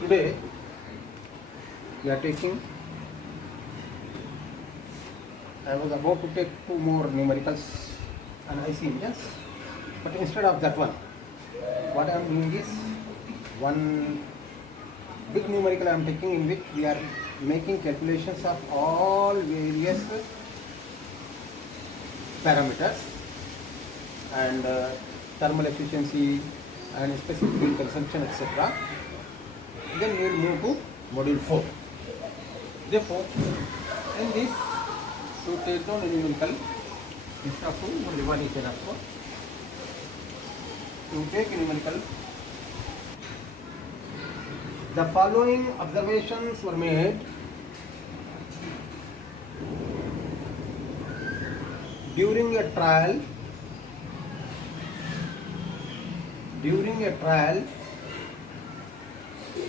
Today we are taking. I was about to take two more numericals and IC engines, but instead of that one, what I am doing is one big numerical I am taking, in which we are making calculations of all various parameters and thermal efficiency and specific fuel consumption, etc. Then we will move to module 4. Therefore, in this, to take down a numerical, instead of 2, only 1 is enough. For to take a numerical, the following observations were made during a trial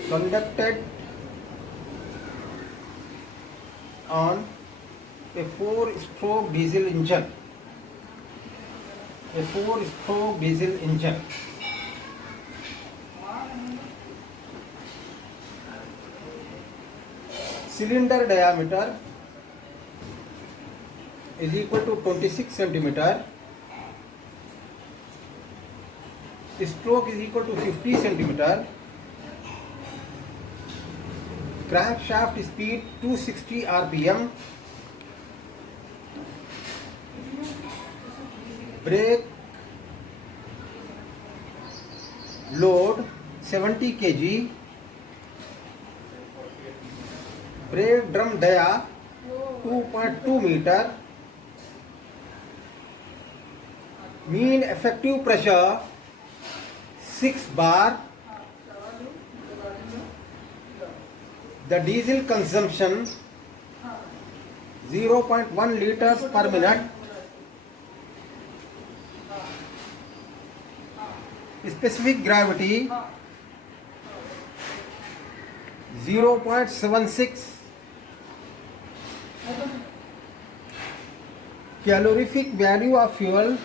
conducted on a 4-stroke diesel engine. Cylinder diameter is equal to 26 centimeter. Stroke is equal to 50 centimeter. Crankshaft speed 260 rpm. Brake load 70 kg. Brake drum dia 2.2 meter. Mean effective pressure 6 bar. The diesel consumption 0.1 liters per minute. Specific gravity 0.76. Calorific value of fuel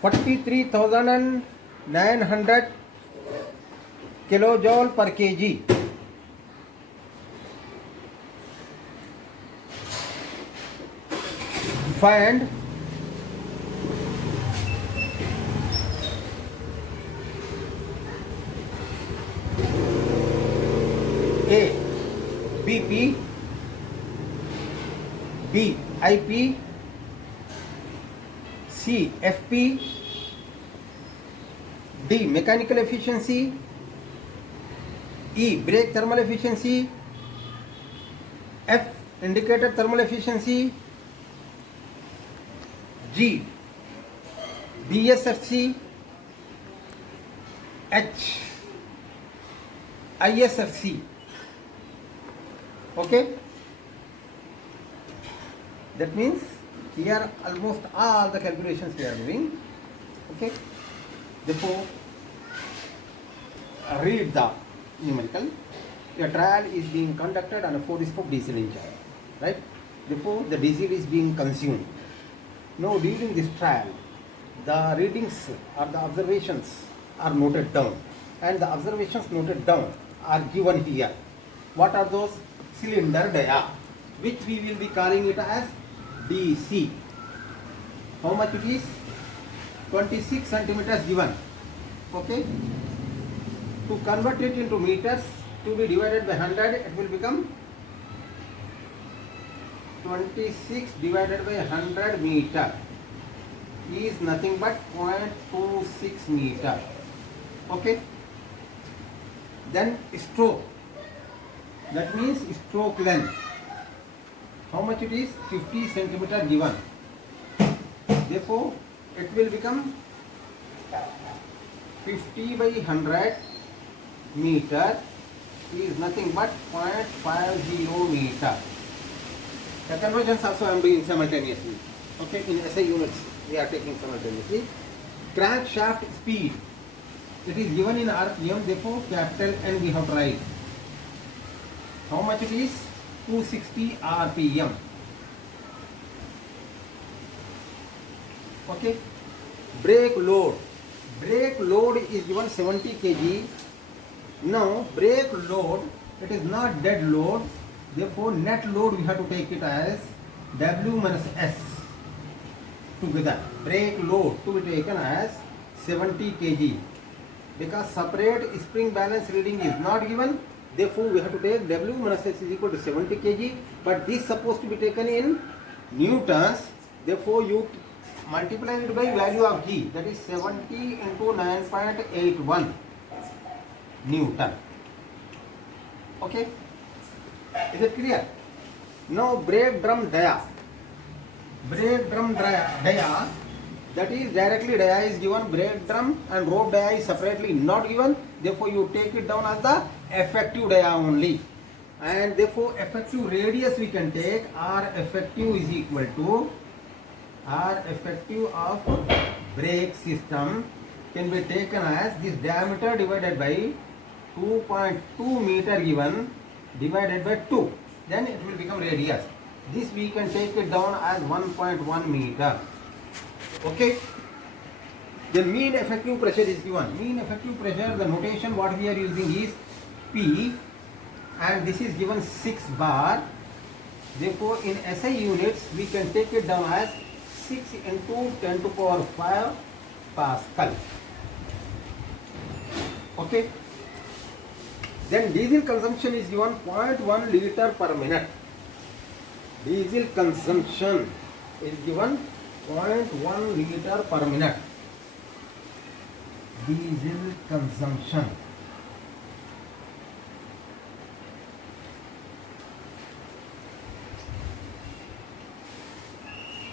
43,900 kilojoule per kg. Find A. BP, B. IP, C. FP, D. Mechanical efficiency, E. Brake thermal efficiency, F. Indicator thermal efficiency, G. BSFC, H. ISFC. Okay, that means here almost all the calculations we are doing. Okay, therefore read the numerical. A trial is being conducted on a 4-stroke diesel engine, right? Therefore the diesel is being consumed. Now during this trial, the readings or the observations are noted down, and the observations noted down are given here. What are those? Cylinder dia, which we will be calling it as DC. How much it is? 26 centimeters given. Okay, to convert it into meters, to be divided by 100, it will become 26 divided by 100 meter is nothing but 0.26 meter. Okay, then stroke, that means stroke length. How much it is? 50 centimeter given. Therefore it will become 50 by 100 meter is nothing but 0.50 meter. The conversions also I am doing simultaneously. Okay, in SI units we are taking simultaneously. Crankshaft speed, it is given in RPM, therefore capital N we have to write. How much it is? 260 RPM. Okay. Brake load. Brake load is given 70 kg. Now brake load, it is not dead load. Therefore net load we have to take it as W minus S together. Brake load to be taken as 70 kg. Because separate spring balance reading is not given. Therefore we have to take W minus S is equal to 70 kg. But this is supposed to be taken in newtons. Therefore you multiply it by value of G, that is 70 into 9.81 Newton. Okay, is it clear? Now brake drum dia. Brake drum dia, that is directly dia is given, brake drum and rope dia is separately not given. Therefore you take it down as the effective dia only. And therefore effective radius we can take R effective is equal to R effective of brake system can be taken as this diameter divided by 2.2 meter given divided by 2. Then it will become radius. This we can take it down as 1.1 meter. Okay. The mean effective pressure is given. Mean effective pressure, the notation what we are using is P, and this is given 6 bar. Therefore in SI units we can take it down as 6 into 10 to power 5 Pascal. Okay. Then diesel consumption is given 0.1 liter per minute. Diesel consumption is given 0.1 liter per minute. Diesel consumption.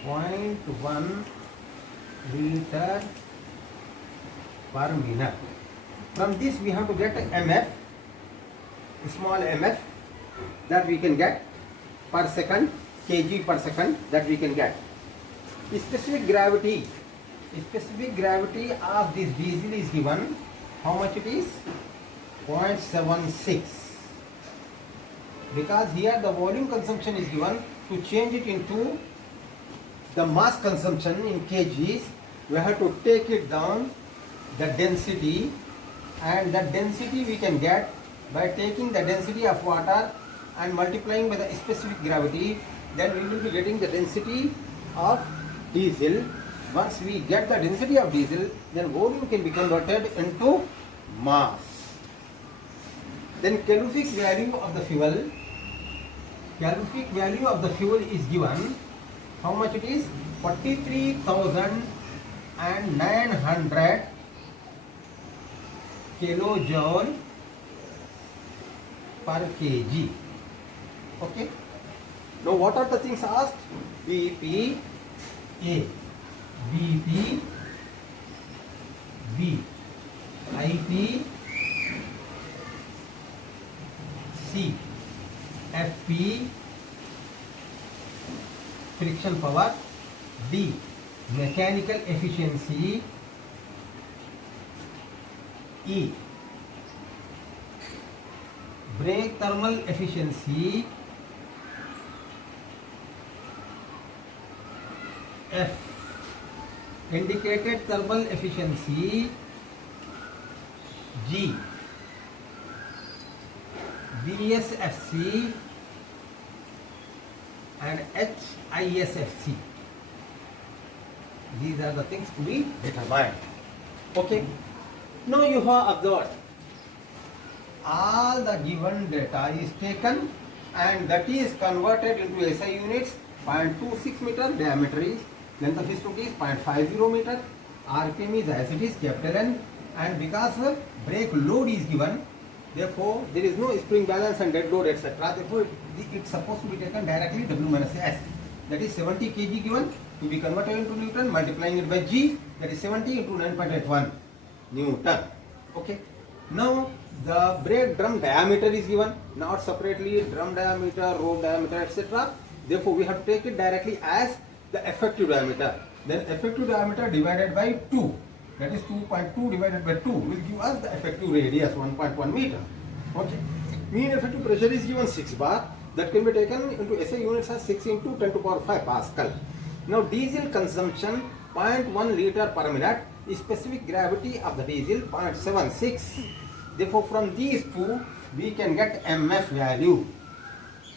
.1 liter per minute. From this we have to get MF, small mf, that we can get per second, kg per second, that we can get. Specific gravity of this diesel is given. How much it is? 0.76. Because here the volume consumption is given. To change it into the mass consumption in kgs, we have to take it down the density, and the density we can get by taking the density of water and multiplying by the specific gravity. Then we will be getting the density of diesel. Once we get the density of diesel, then volume can be converted into mass. Then calorific value of the fuel. Calorific value of the fuel is given. How much it is? 43,900 kilojoule per kg. Okay. Now what are the things asked? BP A, BP B, IP C, FP friction power, D mechanical efficiency, E brake thermal efficiency, F indicated thermal efficiency, G BSFC, and HISFC. These are the things to be determined. Okay. Now you have observed all the given data is taken and that is converted into SI units. 0.26 meter diameter is, length of stroke is 0.50 meter, RPM is as it is capital N, and because brake load is given, therefore there is no spring balance and dead load etc. Therefore it's supposed to be taken directly W minus S, that is 70 kg given, to be converted into Newton, multiplying it by G, that is 70 into 9.81 Newton. Okay. Now the brake drum diameter is given, not separately drum diameter, rope diameter etc. Therefore we have to take it directly as the effective diameter. Then effective diameter divided by 2, that is 2.2 divided by 2 will give us the effective radius 1.1 meter. Okay. Mean effective pressure is given 6 bar, that can be taken into SI units as 6 into 10 to power 5 Pascal. Now diesel consumption 0.1 liter per minute. Specific gravity of the diesel 0.76. Therefore, from these two we can get MF value.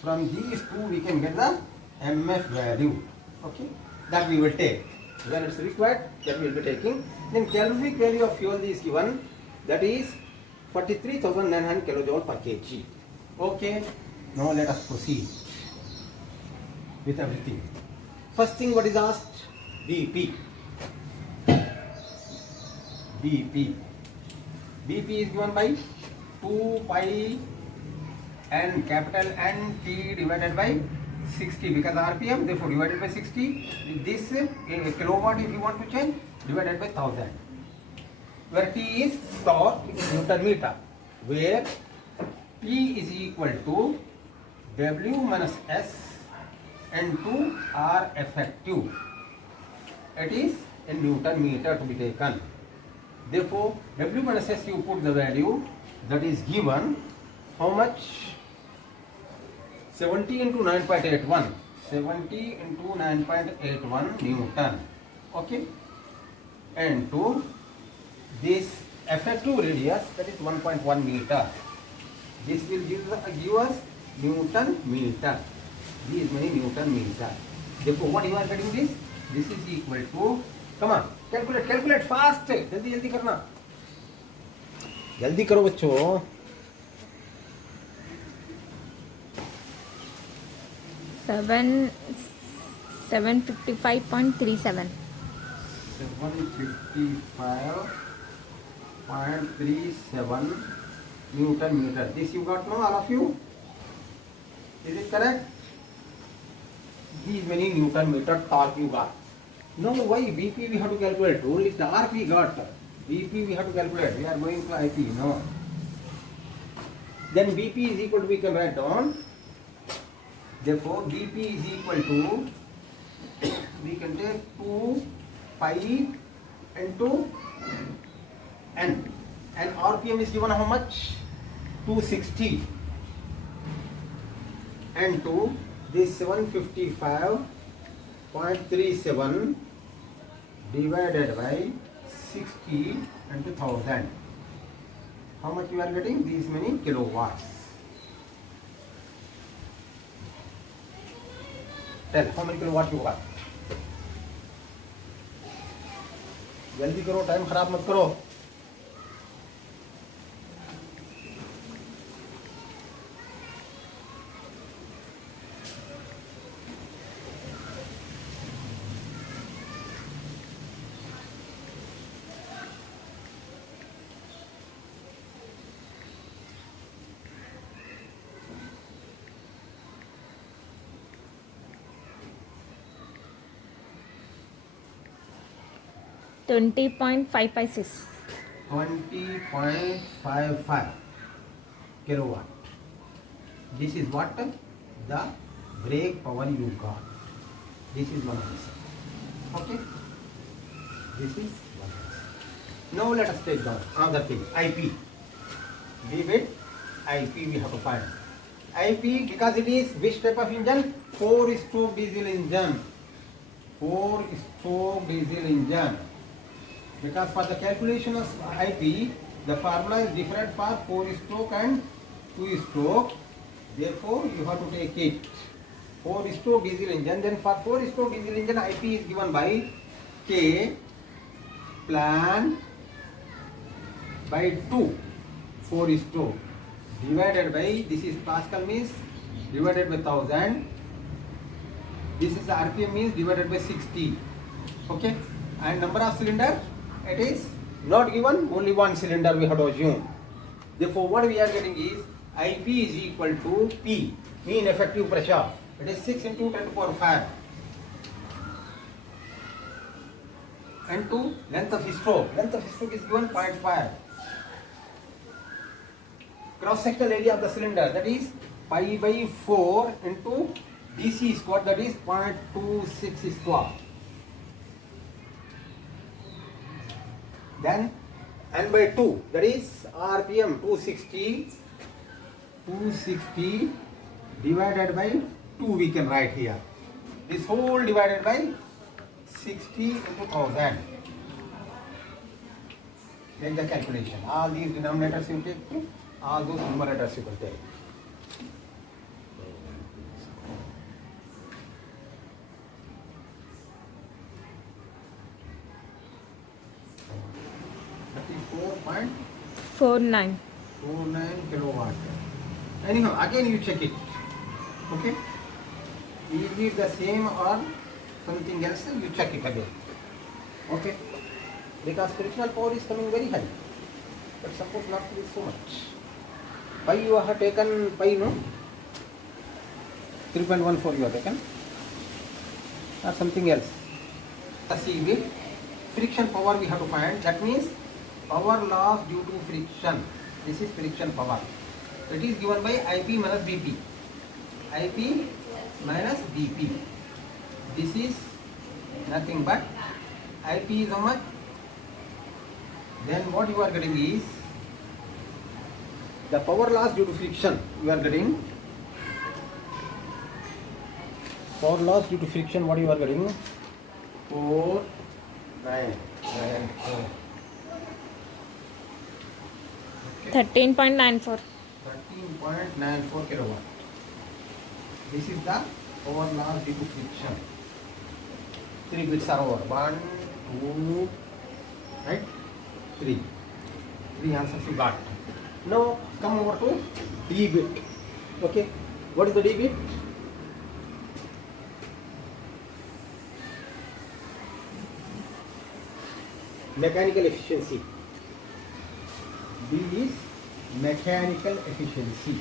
From these two we can get the MF value. Okay, that we will take when it's required. That we will be taking. Then calorific value of fuel is given. That is 43,900 kilojoule per kg. Okay. Now let us proceed with everything. First thing, what is asked? BP. BP. BP is given by 2 pi n capital N T divided by 60 because RPM, therefore divided by 60. This kilowatt if you want to change, divided by 1000. Where T is torque in Newton meter, where P is equal to W minus S into R effective. It is in Newton meter to be taken. Therefore, W minus S you put the value that is given. How much? 70 into 9.81. 70 into 9.81 Newton. Okay. And to this effective radius, that is 1.1 meter. This will give us Newton meter. These many Newton meter. Therefore, what you are getting this? This is equal to, come on, calculate fast. जल्दी करना. जल्दी करो बच्चों. 755.37. 755.37 Newton meter. This you got, no, all of you? Is it correct? These many Newton meter torque you got. No, why BP we have to calculate? Only torque we got. BP we have to calculate. We are going to IP, no. Then BP is equal to, we can write down. Therefore, BP is equal to, we can take 2 pi into N. And RPM is given how much? 260. And to this 755.37 divided by 60 into 1000. How much you are getting? These many kilowatts. Tell how many kilowatt you got. जल्दी करो, time खराब मत करो. $20.556. 20.55 kilowatt. This is what the brake power you got. This is one answer. Okay. This is one answer. Now let us take down another thing. IP. Leave it. IP we have to find. IP because it is which type of engine? 4-stroke diesel engine. 4-stroke diesel engine. Because for the calculation of IP, the formula is different for 4-stroke and 2-stroke. Therefore, you have to take it. 4-stroke diesel engine. Then for 4-stroke diesel engine, IP is given by K plan by 2. 4-stroke divided by, this is Pascal means divided by 1000. This is the RPM means divided by 60. Okay. And number of cylinder, it is not given, only one cylinder we have to assume. Therefore, what we are getting is IP is equal to P, mean effective pressure. It is 6 into 10 to the power 5. And to length of stroke. Length of stroke is given 0.5. Cross sectional area of the cylinder, that is pi by 4 into DC square, that is 0.26 square. Then N by 2, that is RPM 260 divided by 2 we can write here. This whole divided by 60 into 1000. Make the calculation. All these denominators you take to, all those numerators you can take. .49 kilowatt. Anyhow, again you check it. Okay? Is it the same or something else? You check it again. Okay? Because frictional power is coming very high. But suppose not to be so much. Pi you have taken, pi no? 3.14 you have taken. Or something else. See, with friction power we have to find. That means power loss due to friction. This is friction power. It is given by IP minus BP. IP minus BP. This is nothing but IP is how much? Then what you are getting is the power loss due to friction. You are getting power loss due to friction. What you are getting? 4,994. 13.94. 13.94 kilowatt. This is the power loss due to friction. 3 bits are over. 1, 2, right? 3. 3 answers you got. Now come over to D bit. Okay. What is the D bit? Mechanical efficiency. D is mechanical efficiency.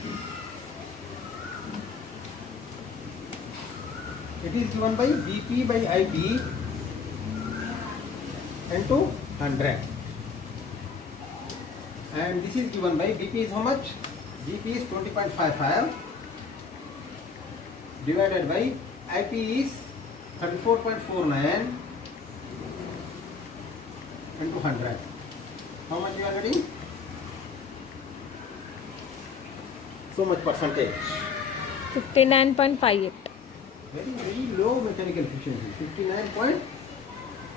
It is given by BP by IP into 100. And this is given by BP is how much? BP is 20.55 divided by IP is 34.49 into 100. How much you are getting? So much percentage. 59.58. Very low mechanical efficiency.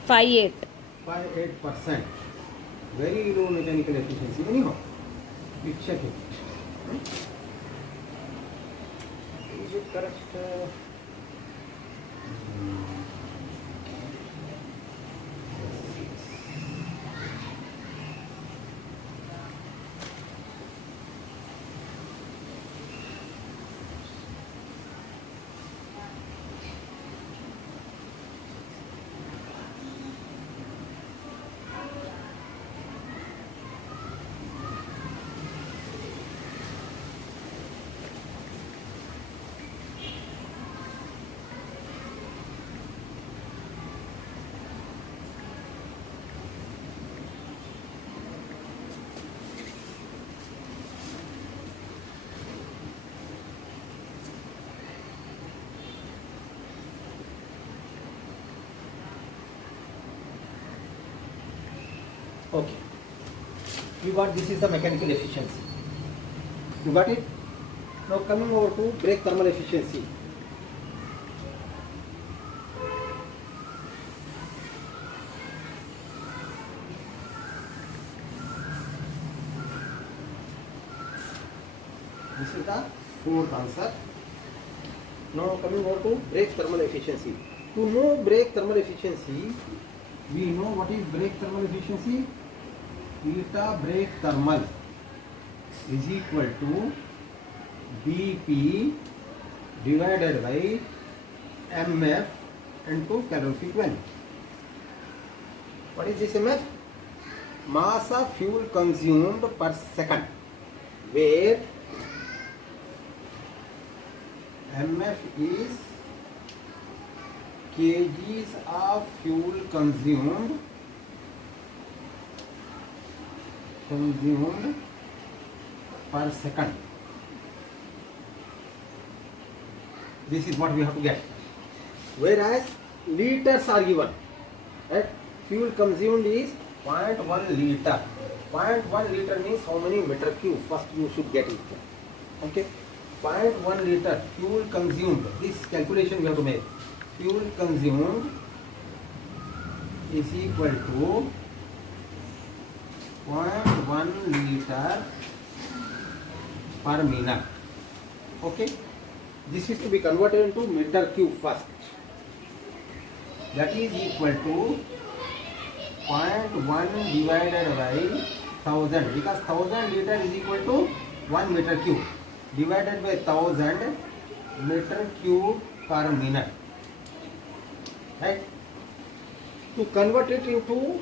58. 59.58%. Very low mechanical efficiency. Anyhow, we check it. Is it correct? Okay. You got this is the mechanical efficiency. You got it? Now coming over to brake thermal efficiency. This is the fourth answer. Now coming over to brake thermal efficiency. To know brake thermal efficiency, we know what is brake thermal efficiency. Eta brake thermal is equal to BP divided by MF into calorific value. What is this MF? Mass of fuel consumed per second, where MF is kgs of fuel consumed per second. This is what we have to get. Whereas liters are given. Right? Fuel consumed is 0.1 liter. 0.1 liter means how many meter cube? First you should get it. Okay. 0.1 liter fuel consumed. This calculation we have to make. Fuel consumed is equal to 0.1 liter per minute. Okay, this is to be converted into meter cube first. That is equal to 0.1 divided by 1000, because 1000 liter is equal to 1 meter cube, divided by 1000 meter cube per minute. Right? To convert it into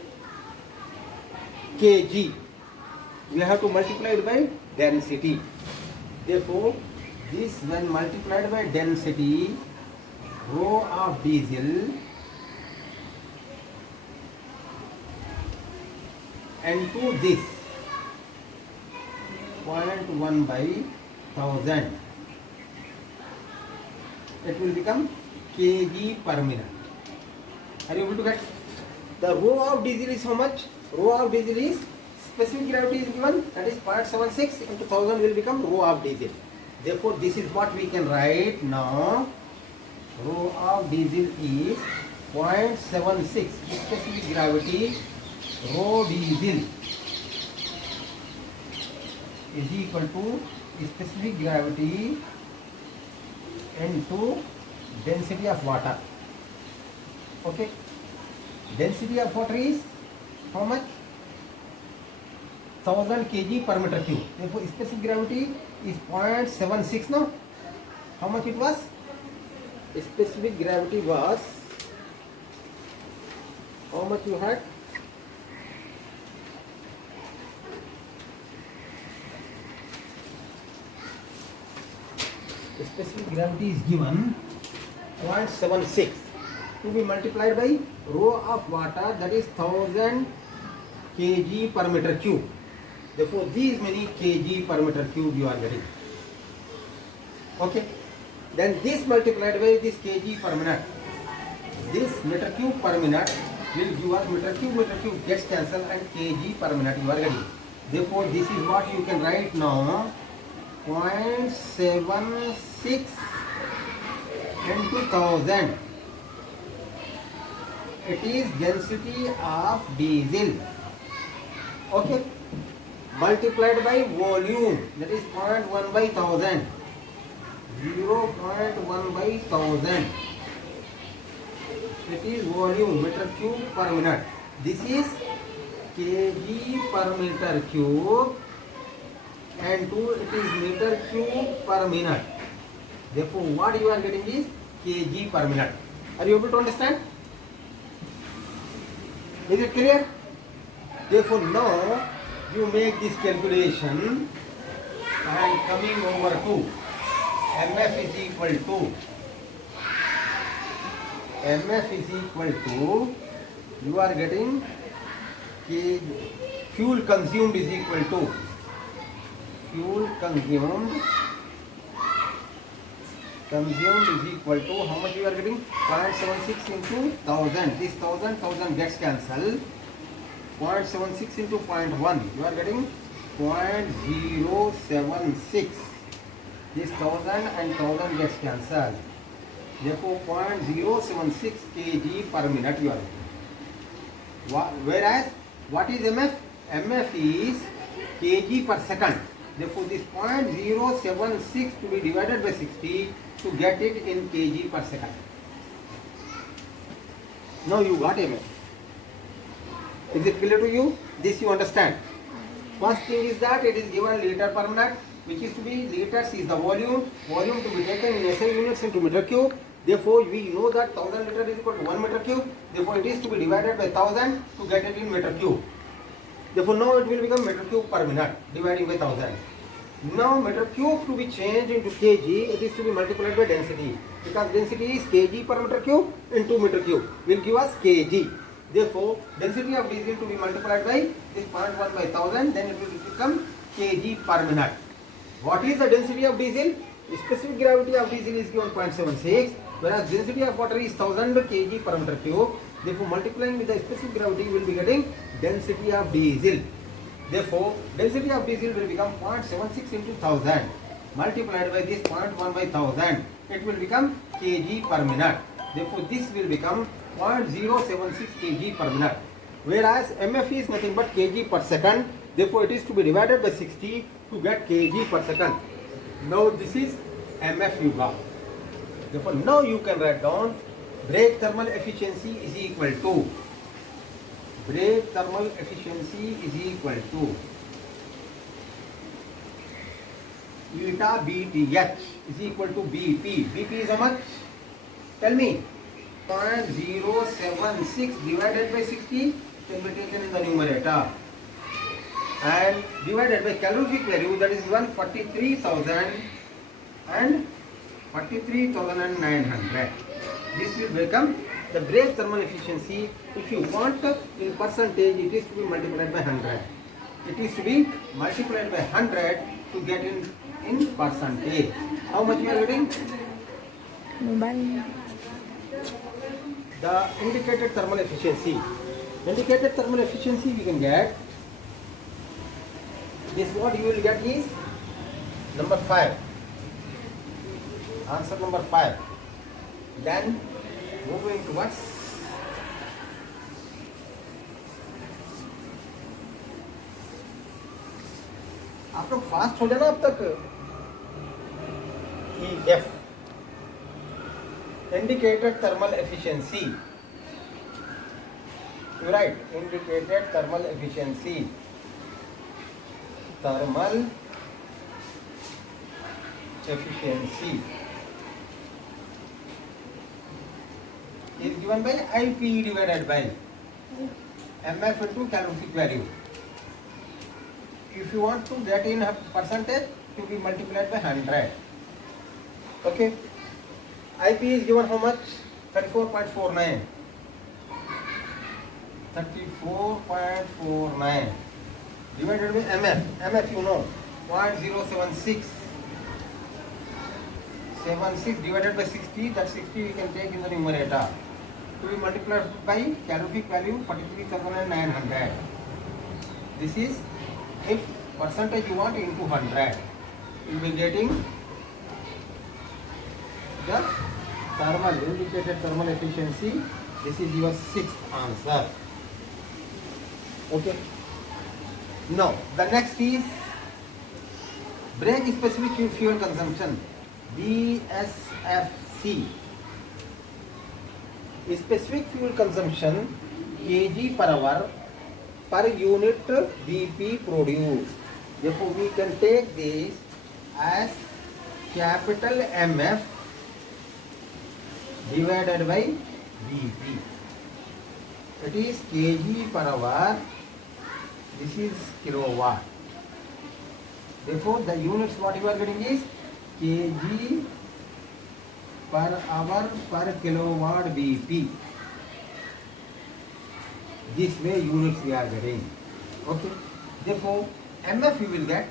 kg, we have to multiply it by density. Therefore, this when multiplied by density, rho of diesel into this 0.1 by 1000, it will become kg per minute. Are you able to get? The rho of diesel is how much? Rho of diesel is, specific gravity is given, that is 0.76 into 1000 will become rho of diesel. Therefore, this is what we can write now. Rho of diesel is 0.76, specific gravity rho diesel is equal to specific gravity into density of water. Okay, density of water is how much? 1000 kg per meter cube. Therefore, specific gravity is 0.76 now. How much it was? Specific gravity was, how much you had? Specific gravity is given 0.76 to be multiplied by rho of water, that is 1000 kg per meter cube. Therefore, these many kg per meter cube you are getting. Okay. Then this multiplied by this kg per minute. This meter cube per minute will give us meter cube gets cancelled and kg per minute you are getting. Therefore, this is what you can write now. 0.76 into 1000. It is density of diesel. Okay. Multiplied by volume, that is 0.1 by 1000. 0.1 by 1000. It is volume, meter cube per minute. This is kg per meter cube, and 2 it is meter cube per minute. Therefore, what you are getting is kg per minute. Are you able to understand? Is it clear? Therefore, now you make this calculation and coming over to MF is equal to you are getting fuel consumed is equal to is equal to how much you are getting? 0.76 into 1000. This 1000 gets cancelled. 0.76 into 0.1 you are getting 0.076. This 1000 and 1000 gets cancelled. Therefore, 0.076 kg per minute you are getting. Whereas, what is MF? MF is kg per second. Therefore, this 0.076 to be divided by 60 to get it in kg per second. Now you got MF. Is it clear to you? This you understand. First thing is that it is given liter per minute, which is to be liters is the volume to be taken in SI units into meter cube. Therefore, we know that 1000 liter is equal to 1 meter cube. Therefore, it is to be divided by 1000 to get it in meter cube. Therefore, now it will become meter cube per minute dividing by 1000. Now, meter cube to be changed into kg, it is to be multiplied by density, because density is kg per meter cube into meter cube will give us kg. Therefore, density of diesel to be multiplied by this 0.1 by 1000, then it will become kg per minute. What is the density of diesel? Specific gravity of diesel is given 0.76, whereas density of water is 1000 kg per meter cube. Therefore, multiplying with the specific gravity will be getting density of diesel. Therefore, density of diesel will become 0.76 into 1000 multiplied by this 0.1 by 1000. It will become kg per minute. Therefore, this will become 0.076 kg per minute. Whereas MF is nothing but kg per second. Therefore, it is to be divided by 60 to get kg per second. Now, this is MF you got. Therefore, now you can write down brake thermal efficiency is equal to eta BTH is equal to BP. BP is how much? Tell me. 0.076 divided by 60 can be taken in the numerator. And divided by calorific value, that is 143,000 and 43,900. This will become the brake thermal efficiency. If you want in percentage, it is to be multiplied by 100. It is to be multiplied by 100 to get in percentage. How much you are getting? Mobile. The indicated thermal efficiency. Indicated thermal efficiency we can get. This what you will get is number 5. Answer number 5. Then moving towards आप लोग fast हो जाना अब तक. EF indicated thermal efficiency. You write indicated thermal efficiency. Thermal efficiency is given by IP divided by MF into calorific value. If you want to get in a percentage, to be multiplied by 100. Okay. IP is given how much? 34.49. 34.49 divided by MF. MF you know 0.076. 76 divided by 60. That 60 we can take in the numerator. To be multiplied by calorific value 43,900. This is if percentage you want into 100. You will be getting the thermal indicated thermal efficiency. This is your 6th answer. Okay. Now the next is brake specific fuel consumption, BSFC. Specific fuel consumption kg per hour per unit BP produced. Therefore, we can take this as capital MF divided by BP. It is kg per hour. This is kilowatt. Therefore, the units what you are getting is kg per hour per kilowatt BP. This way units we are getting. Okay. Therefore, MF you will get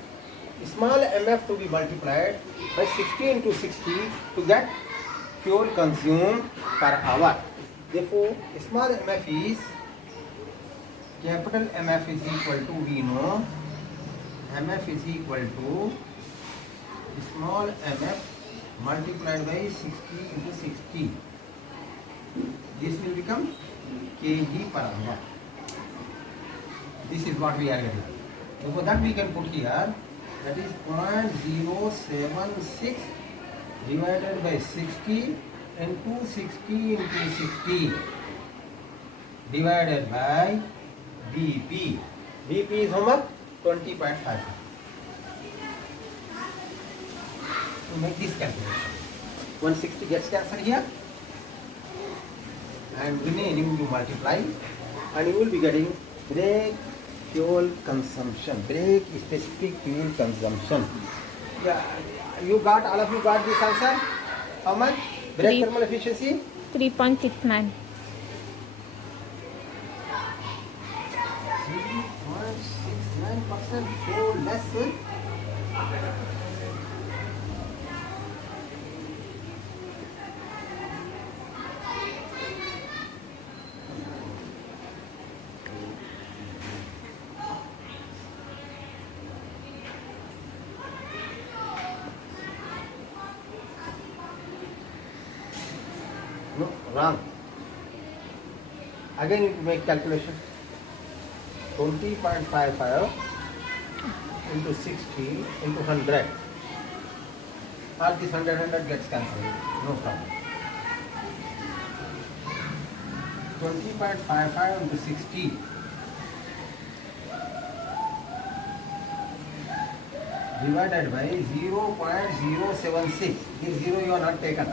small MF to be multiplied by 60 into 60 to get fuel consumed per hour. Therefore, small MF is capital MF is equal to, we know MF is equal to small MF multiplied by 60 into 60. This will become kg per hour. This is what we are getting. Therefore, that we can put here, that is 0.076 divided by 60 into 60 into 60 divided by BP. BP is how much? 20.5. To make this calculation, 160 gets cancelled here, and remaining you multiply, and you will be getting brake fuel consumption, brake specific fuel consumption. Yeah, you got, all of you got this answer? How much? Brake thermal efficiency? 3.69. 3.69%, so less. No, wrong. Again you make calculation. 20.55 into 60 into 100. All this 100 gets cancelled. No problem. 20.55 into 60 divided by 0.076. This 0 you are not taken.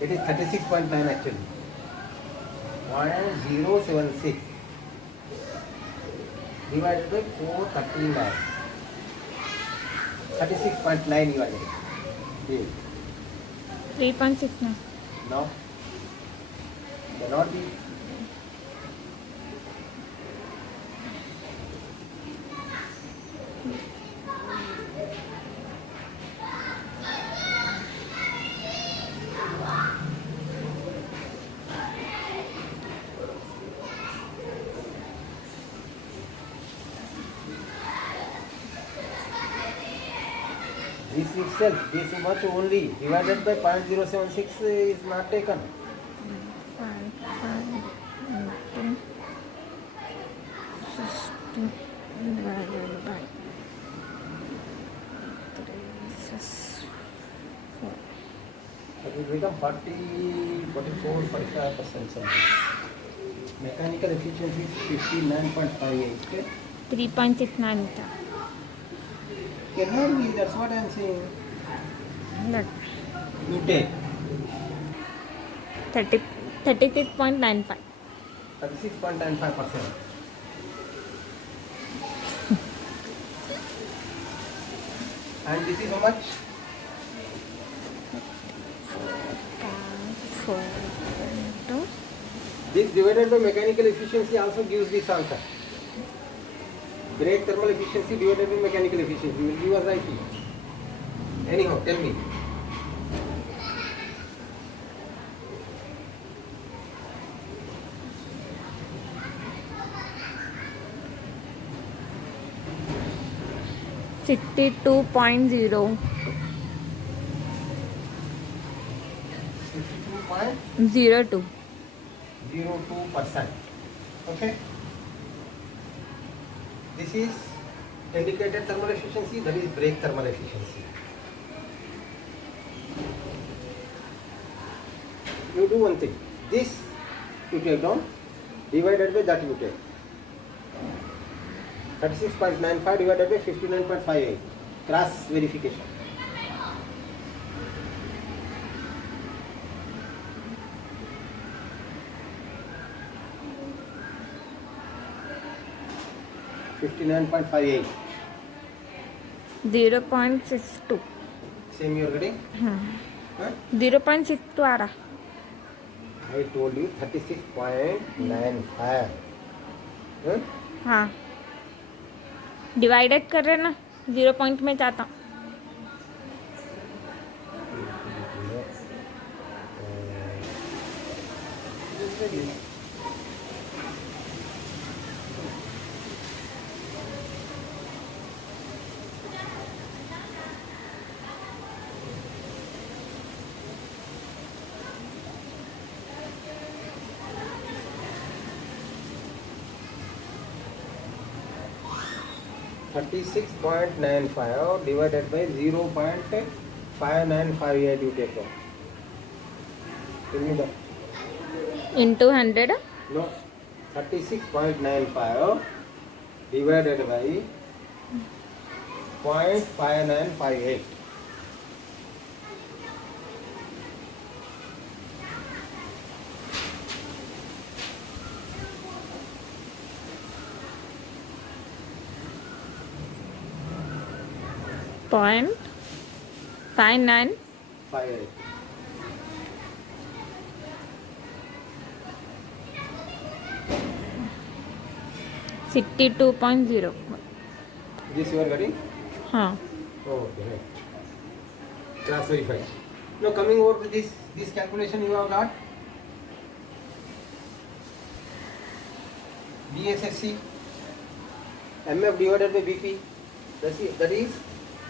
It is 36.9 actually. 0.076 divided by 439. 36.9 you are getting. Here. 3.69. Now, cannot be. This itself, this much only divided by 0.076 is not taken. 5 into 60 divided by 3 is 4. It will become 40, 44, 45% something. Mechanical efficiency is 59.58. Okay? 3.69 था. Cannot be, that's what I am saying. That You take 36.95. 36.95%. And this is how much? 4 into This divided by mechanical efficiency also gives this answer. Brake thermal efficiency divided by mechanical efficiency will give us right here. Anyhow, tell me. $62.0. 62.02%. 02. Okay. This is indicated thermal efficiency, that is brake thermal efficiency. You do one thing. This you take down, divided by that you take. 36.95 divided by 59.58. Cross verification. $59.58. 0.62. Same you are getting? हाँ. Huh? 0.62 आ रहा. I told you 36.95. Huh? हाँ. Divided कर रहे ना 0 point में जाता. $36.95 divided by 0.5958 you take off. Tell me that. Into 100. No. 36.95 divided by 0.5958. .59. 58. $62.0. This you are getting? हाँ. Oh, okay. Right. Class verified. Now coming over to this calculation you have got. DSSC, MF divided by BP. That is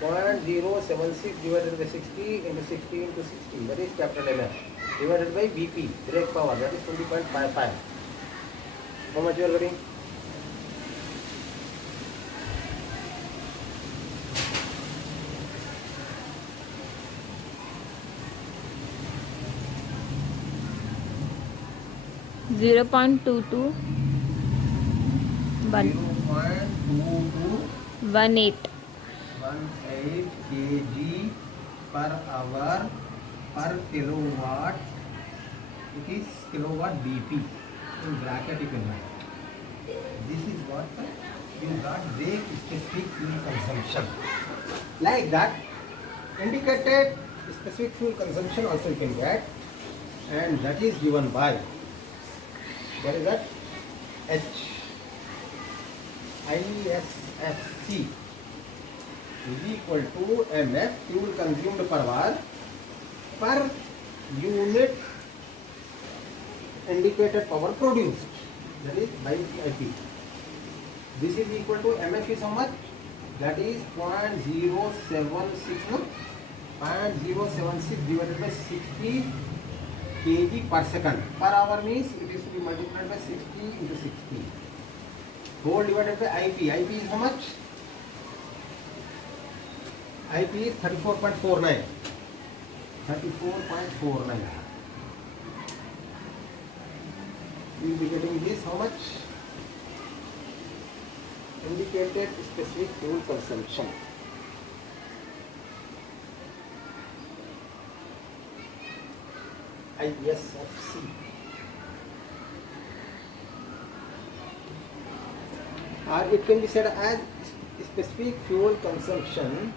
0.076 divided by 60 into 60 into 60. That is capital MF divided by BP, brake power. That is 20.55. How much you are getting? Zero point two two 1 0.2218 $1.8 kg per hour per kilowatt. It is kilowatt BP. In bracket you can write. This is what you got brake specific fuel consumption. Like that, indicated specific fuel consumption also you can get, and that is given by, what is that? ISFC is equal to MF, fuel consumed per hour, per unit indicated power produced, that is by IP. This is equal to MF is how much? That is 0.076, no? 0.076 divided by 60 kg per second. Per hour means it is to be multiplied by 60 into 60. Whole divided by IP. IP is how much? IP is 34.49. 34.49. We will be getting this how much? Indicated specific fuel consumption. ISFC. Or it can be said as specific fuel consumption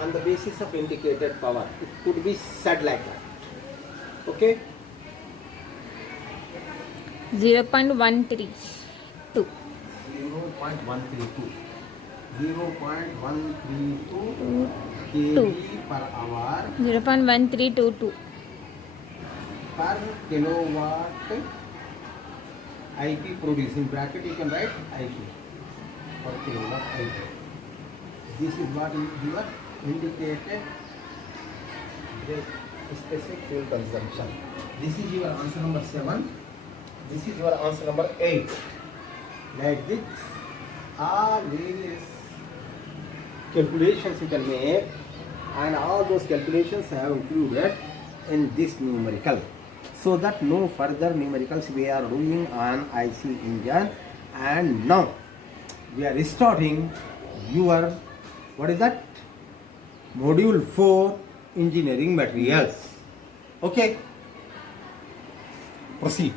on the basis of indicated power. It could be said like that. Okay? 0.132 0.132. 0.132 kg per hour 0.1322 per kilowatt IP produced. In bracket you can write IP per kilowatt IP. This is what is your indicated specific fuel consumption. This is your answer number 7. This is your answer number 8. Like this, all various calculations you can make, and all those calculations have included in this numerical, so that no further numericals we are doing on IC engine. And now we are starting your, what is that, module 4 engineering materials. Okay, proceed.